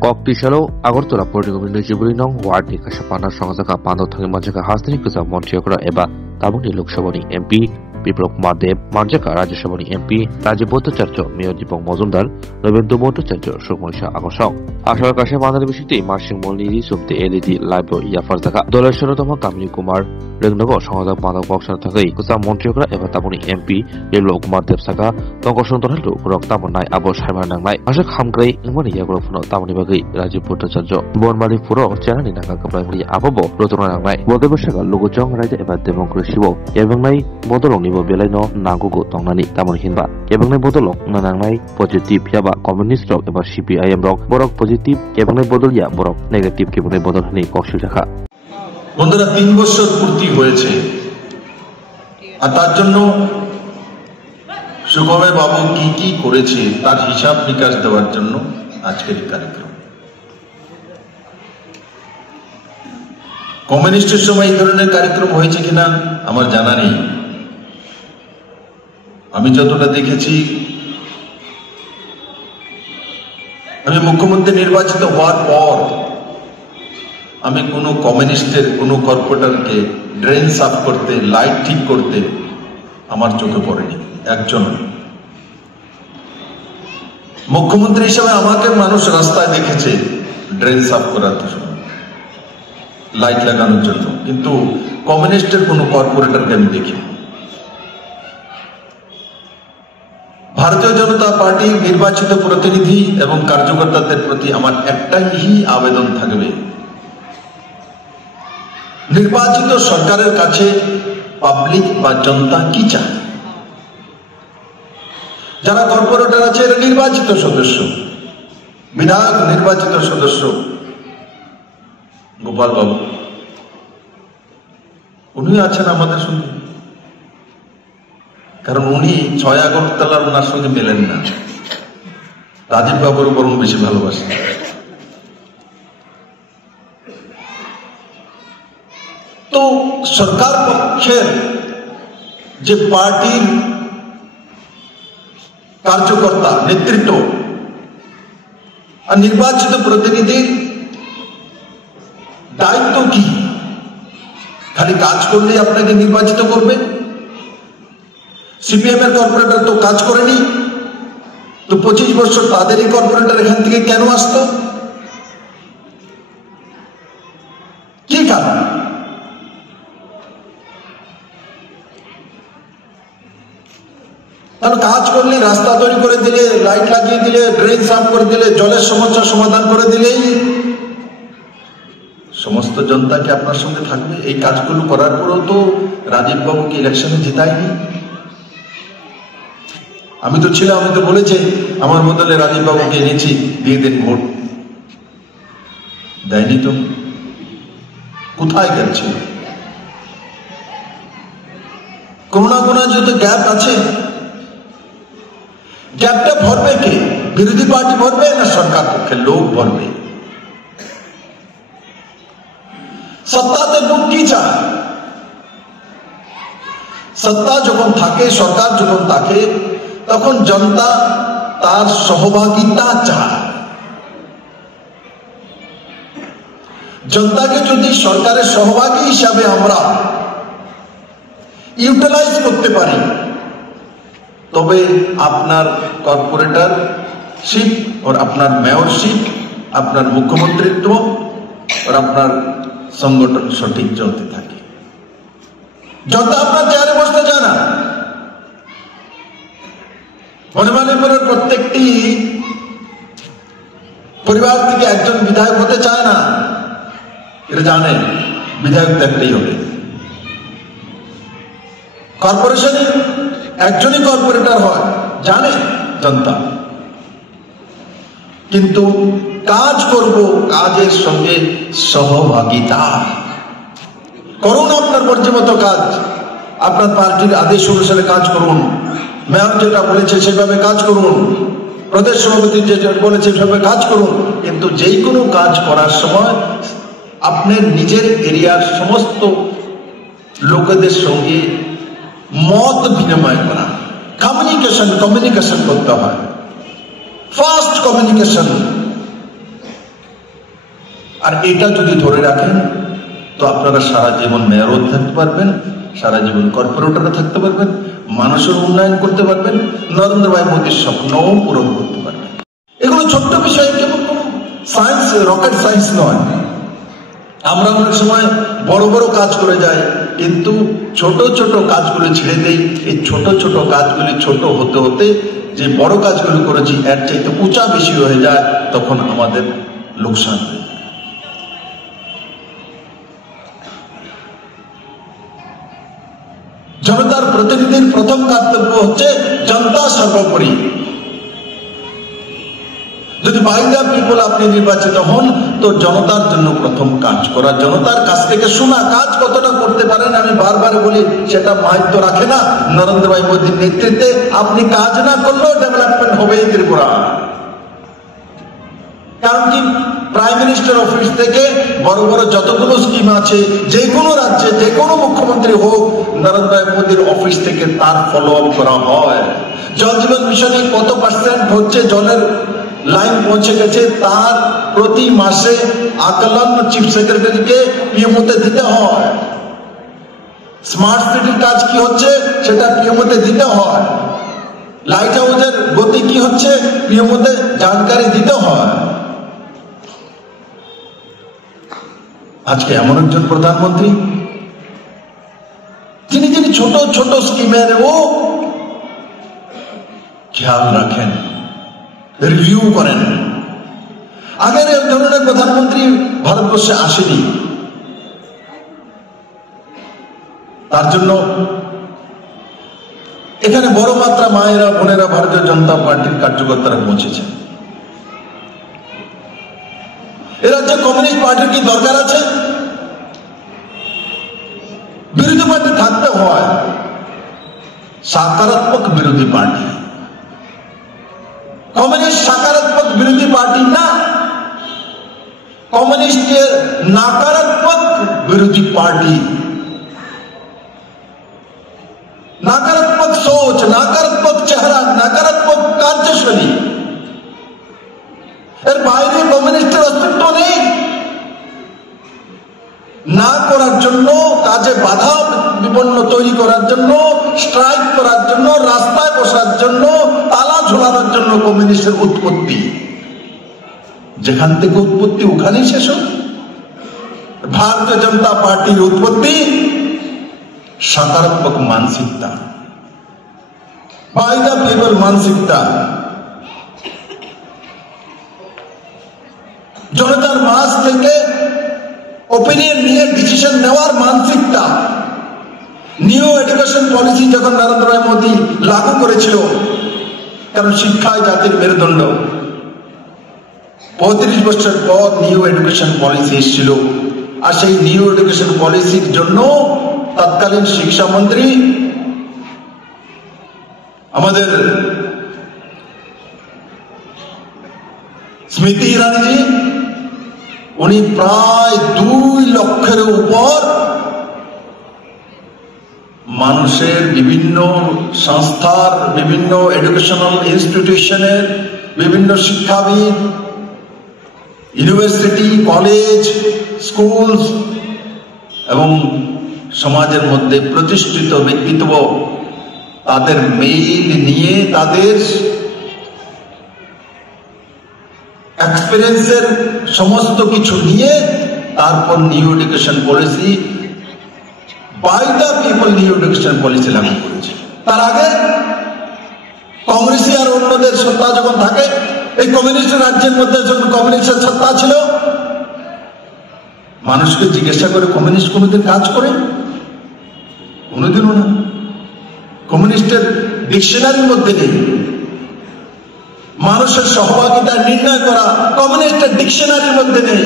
Koktisalo Agortola Portugal Jibuli Nong Wadi Kashapana Songaka Pando Tangimajaka Hasni Kusa Montiokra Eba Tabuni Lukshabani MP Biplok Madev Manjaka Rajashabani MP Rajiboto Charcho Mayor Dipong Mozumdar November Moto Charcho Shomonisha Agosong Ashar Kasha Mandar Bishiti Marshing Molini Subte LED Libo Yafarzaka Dollar Sharotama Kamini Kumar Regnogo Songa Pando Boxer Takai Kusa Montiokra Eba Tabuni MP Biplok Madev Saka Tongkoson Tonaldo Grok Tamonai Abos Hamanang Ashak Hamgrey Ingwani Yagrofono Tamoni Bagi Rajiboto Charcho Bonmali Furo Chanani Naka Kapri Abobo Rotorang Bodebashaka Logo Jong Raja Eba Democrativo Evangai Bodolong Belano Nagugo Tongnani Tamon Hinba Kebangai Bodolok Nanangai Positive Yaba Communist Rock Eba CPIM Rock Borok Positive Kebangai Bodol Ya Borok Negative Kebangai Bodol Hani Kokshaka বন্ধুরা 3 বছর পূর্তি হয়েছে আর তার জন্য সুখময় বাবু কি কি করেছে তার হিসাব নিকাশ দেওয়ার জন্য আজকের কার্যক্রম কমিউনিস্টের সময় এই ধরনের কার্যক্রম হয়েছে কিনা আমার জানা নেই আমি যতটা দেখেছি আমি মুখ্যমন্ত্রী নির্বাচিত হওয়ার পর আমি কোনো কমিউনিস্টের কোনো কর্পোরেটরকে ড্রেন সাফ করতে লাইট ঠিক করতে আমার চোখে পড়েনি একজন মুখ্যমন্ত্রী হিসেবে আমাকে মানুষ রাস্তায় দেখেছে ড্রেন সাফ করার জন্য লাইট লাগানোর জন্য কিন্তু কমিউনিস্টের কোনো কর্পোরেটরকে আমি দেখি ভারতীয় জনতা পার্টির নির্বাচিত প্রতিনিধি এবং কার্যকর্তাদের প্রতি আমার একটাই আবেদন থাকবে নির্বাচিত সরকারের কাছে পাবলিক বা জনতা কি চায় যারা কর্পোরেটর আছে এরা নির্বাচিত সদস্য বিধায়ক নির্বাচিত সদস্য গোপাল বাবু উনি আছেন আমাদের সঙ্গে কারণ উনি 6 আগরতলার ওনার সঙ্গে মেলেন না রাজীব বাবুর বরং বেশি ভালোবাসেন তো সরকার পক্ষের যে পার্টির কার্যকর্তা নেতৃত্ব আর নির্বাচিত প্রতিনিধির দায়িত্ব কি খালি কাজ করলে আপনাকে নির্বাচিত করবে সিপিএম এর কর্পোরেটর তো কাজ করেনি তো 25 বছর তাদেরই কর্পোরেটর এখান থেকে কেন আসতো কি কারণ তাহলে কাজ করলে রাস্তা তৈরি করে দিলে লাইট লাগিয়ে দিলে ড্রেন সাফ করে দিলে জলের সমস্যা সমাধান করে দিলেই সমস্ত জনতাকে আপনার সঙ্গে থাকবে এই কাজগুলো করার পরেও তো রাজীব বাবুকে ইলেকশনে জেতায়নি আমি তো ছিলাম আমি তো বলেছি আমার বদলে রাজীব বাবুকে এনেছি দিয়ে দেন ভোট দেয়নি তো কোথায় গেছে কোনো না কোনো যদি গ্যাপ আছে গ্যাপটা ভরবে কে বিরোধী পার্টি ভরবে না সরকার পক্ষের লোক ভরবে সত্তাতে লোক কি চায় সত্তা যখন থাকে সরকার যখন থাকে তখন জনতা তার সহভাগিতা চায় জনতাকে যদি সরকারের সহভাগী হিসাবে আমরা ইউটিলাইজ করতে পারি তবে আপনার কর্পোরেটরশিপ और আপনার মেয়রশিপ আপনার মুখ্যমন্ত্রিত্ব और আপনার সংগঠন সঠিক চলতে থাকে জনতা আপনার চেয়ারে বসতে চায় না বনমালীপুরের প্রত্যেকটি পরিবার থেকে একজন বিধায়ক হতে চায় না এটা জানে বিধায়ক দেখতেই হবে কর্পোরেশনে একজনই কর্পোরেটর হয় জানে জনতা কিন্তু কাজ করব কাজের সঙ্গে সহভাগিতা করুন আপনার পর্যাপ্ত কাজ আপনার পার্টির আদেশ অনুসারে কাজ করুন মেয়র যেটা বলেছে সেভাবে কাজ করুন প্রদেশ সভাপতি যেটা বলেছে সেভাবে কাজ করুন কিন্তু যেই কোনো কাজ করার সময় আপনার নিজের এরিয়ার সমস্ত লোকেদের সঙ্গে মত বিনিময় করা কমিউনিকেশন করতে হয় ফাস্ট কমিউনিকেশন আর এটা যদি ধরে রাখেন তো আপনারা সারা জীবন মেয়রও থাকতে পারবেন, সারা জীবন কর্পোরেটরে থাকতে পারবেন, মানুষের উন্নয়ন করতে পারবেন, নরেন্দ্র ভাই মোদীর স্বপ্নও পূরণ করতে পারবেন। এগুলো ছোট্ট বিষয়, কেবল সায়েন্স, রকেট সায়েন্স নয়। আমরা অনেক সময় বড় বড় কাজ করে যাই, কিন্তু ছোট ছোট কাজগুলো ছেড়ে দেই। এই ছোট ছোট কাজগুলি ছোট হতে হতে যে বড় কাজগুলো করেছি এর চাইতে উঁচা বেশি হয়ে যায়, তখন আমাদের লোকসান হয়। জনতার প্রতিনিধির প্রথম কর্তব্য হচ্ছে জনতা সর্বোপরি। যদি বাই দ্য পিপল আপনি নির্বাচিত হন, তো জনতার জন্য প্রথম কাজ করা, জনতার কাছ থেকে শোনা। কাজ কতটা করতে পারেন আমি বারবার বলি, সেটা মাহাত্ম্য রাখে না। নরেন্দ্র ভাই মোদীর নেতৃত্বে আপনি কাজ না করলেও ডেভেলপমেন্ট হবেই ত্রিপুরা। কারণ কি, প্রাইম মিনিস্টার অফিস থেকে বড় বড় যতগুলো স্কিম আছে, যে কোনো রাজ্যে যে কোনো মুখ্যমন্ত্রী হোক, নরেন্দ্র ভাই মোদীর অফিস থেকে তার ফলো আপ করা হয়। জল জীবন মিশনে কত পার্সেন্ট হচ্ছে জলের লাইন পৌঁছে গেছে, তার প্রতি মাসে আকলন চিফ সেক্রেটারিকে পিএমওতে দিতে হয়। স্মার্ট সিটির কাজ কি হচ্ছে সেটা পিএমওতে দিতে হয়। লাইট হাউসের গতি কি হচ্ছে পিএমওতে জানকারি দিতে হয়। আজকে এমন একজন প্রধানমন্ত্রী যিনি ছোট ছোট স্কিমেরও খেয়াল রাখেন, রিভিউ করেন। আগের এই ধরনের প্রধানমন্ত্রী ভারতবর্ষে আসেনি। তার জন্য এখানে বড় মাত্রা মায়েরা বোনেরা ভারতীয় জনতা পার্টির কার্যকর্তারা পৌঁছেছেন। এ রাজ্যে কমিউনিস্ট পার্টির কি দরকার আছে? বিরোধী পার্টি থাকতে হয়, সকারাত্মক বিরোধী পার্টি। কমিউনিস্ট সকারাত্মক বিরোধী পার্টি না, কমিউনিস্টের নকারাত্মক বিরোধী পার্টি। नकारात्मक सोच, नकारात्मक चेहरा, नकारात्मक कार्यशैली, এর বাইরে কমিউনিস্টের অস্তিত্ব নেই। না করার জন্য, কাজে বাধা বিপন্ন তৈরি করার জন্য, স্ট্রাইক করার জন্য, রাস্তায় বসার জন্য, তালা ঝোলানোর জন্য কমিউনিস্টের উৎপত্তি। যেখান থেকে উৎপত্তি ওখানেই শেষ। ভারতীয় জনতা পার্টির উৎপত্তি সকারাত্মক মানসিকতা, বাই দ্য পিপল মানসিকতা, জনতার মাঝ থেকে ওপিনিয়ন নিয়ে ডিসিশন নেওয়ার মানসিকতা। নিউ এডুকেশন পলিসি যখন নরেন্দ্র ভাই মোদী লাগু করেছিল, কারণ শিক্ষায় জাতির মেরুদণ্ড, 35 বছর পর নিউ এডুকেশন পলিসি এসেছিল। আর সেই নিউ এডুকেশন পলিসির জন্য তৎকালীন শিক্ষামন্ত্রী আমাদের স্মৃতি ইরানিজি, উনি প্রায় 2 লক্ষের উপর মানুষের, বিভিন্ন সংস্থার, বিভিন্ন এডুকেশনাল ইনস্টিটিউশনের, বিভিন্ন শিক্ষাবিদ, ইউনিভার্সিটি, কলেজ, স্কুল এবং সমাজের মধ্যে প্রতিষ্ঠিত ব্যক্তিত্ব, তাদের মেইল নিয়ে, তাদের এক্সপেরিয়েন্সের সমস্ত কিছু নিয়ে তারপর new education policy, by the people new education policy লাগু করেছে। তার আগে কংগ্রেসি আর অন্যদের সত্তা যখন থাকে, এই কমিউনিস্ট রাজ্যের মধ্যে যখন কমিউনিস্টের সত্তা ছিল, মানুষকে জিজ্ঞাসা করে কমিউনিস্ট কোনোদিন কাজ করে? কোনোদিনও না। কমিউনিস্টের ডিকশনারির মধ্যে নেই। মানুষের সহভাগিতা নির্ণয় করা কমিউনিস্টের ডিকশনারির মধ্যে নেই।